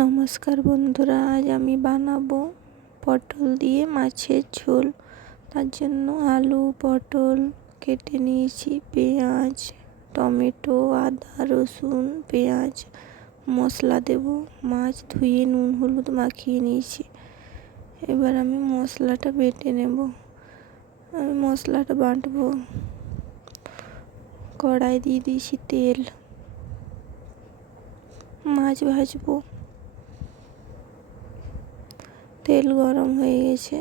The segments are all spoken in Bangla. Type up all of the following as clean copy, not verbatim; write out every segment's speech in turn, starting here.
নমস্কার বন্ধুরা, আজ আমি বানাবো পটল দিয়ে মাছের ঝোল। তার জন্য আলু পটল কেটে নিয়েছি, পেঁয়াজ টমেটো আদা রসুন পেঁয়াজ মশলা দেব। মাছ ধুয়ে নুন হলুদ মাখিয়ে নিয়েছি। এবার আমি মশলাটা বেটে নেব। আমি মশলাটা বাটবো। কড়াই দিয়ে দিয়েছি তেল, মাছ ভাজবো। তেল গরম হয়ে গেছে,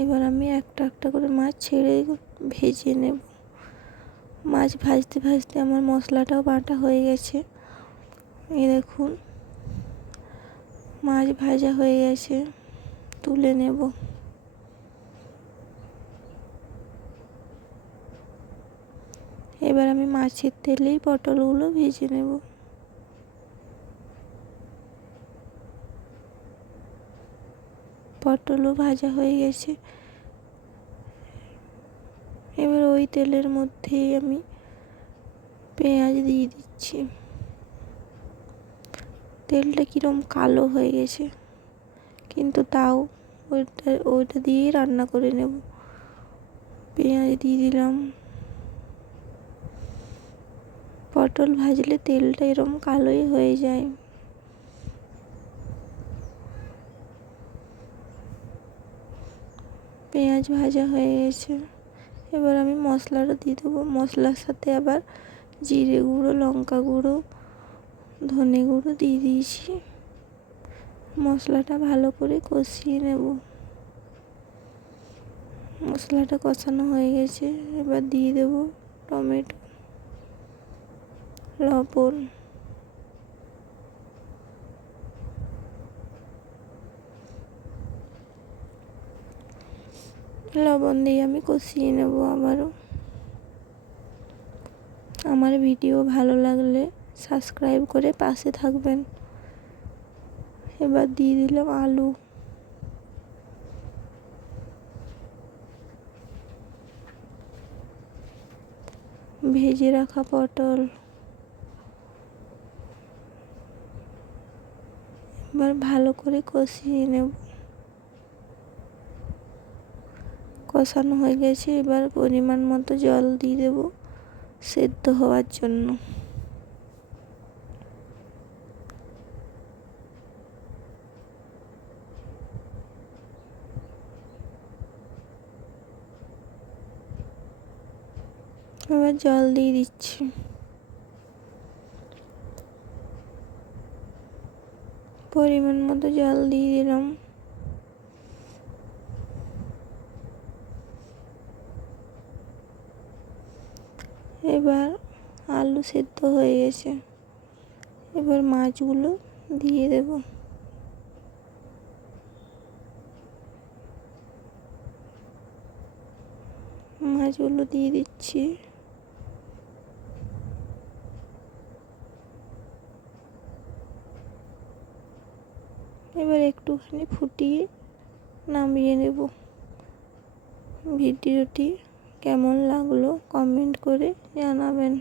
এবার আমি একটা একটা করে মাছ ছেড়ে ভেজে নেব। মাছ ভাজতে ভাজতে আমার মশলাটাও বাটা হয়ে গেছে। এই দেখুন, মাছ ভাজা হয়ে গেছে, তুলে নেব। এবার আমি মাছের তেলেই পটলগুলো ভেজে নেব। পটলও ভাজা হয়ে গেছে। এবার ওই তেলের মধ্যেই আমি পেঁয়াজ দিয়ে দিচ্ছি। তেলটা কিরম কালো হয়ে গেছে, কিন্তু তাও ওইটা দিয়েই রান্না করে নেব। পেঁয়াজ দিয়ে দিলাম। পটল ভাজলে তেলটা এরম কালোই হয়ে যায়। পেঁয়াজ ভাজা হয়ে গেছে, এবার আমি মশলাটা দিয়ে দেবো। মশলার সাথে আবার জিরে গুঁড়ো লঙ্কা গুঁড়ো ধনে গুঁড়ো দিয়ে দিয়েছি। মশলাটা ভালো করে কষিয়ে নেব। মশলাটা কষানো হয়ে গেছে, এবার দিয়ে দেবো টমেটো লবণ। লবণ দিয়ে আমি কষিয়ে নেব আবারও। আমার ভিডিও ভালো লাগলে সাবস্ক্রাইব করে পাশে থাকবেন। এবার দিয়ে দিলাম আলু। ভেজে রাখা পটল। এবার ভালো করে কষিয়ে নেব। কষানো হয়ে গেছে, এবার পরিমাণ মতো জল দিয়ে দেব সেদ্ধ হওয়ার জন্য। এবার জল দিয়ে দিচ্ছি। পরিমাণ মতো জল দিয়ে দিলাম। এবার আলু সেদ্ধ হয়ে গেছে, এবার মাছগুলো দিয়ে দেব। মাছগুলো দিয়ে দিচ্ছি। এবার একটুখানি ফুটিয়ে নামিয়ে নেব। ভিডিওটি কেমন লাগলো কমেন্ট করে জানাবেন।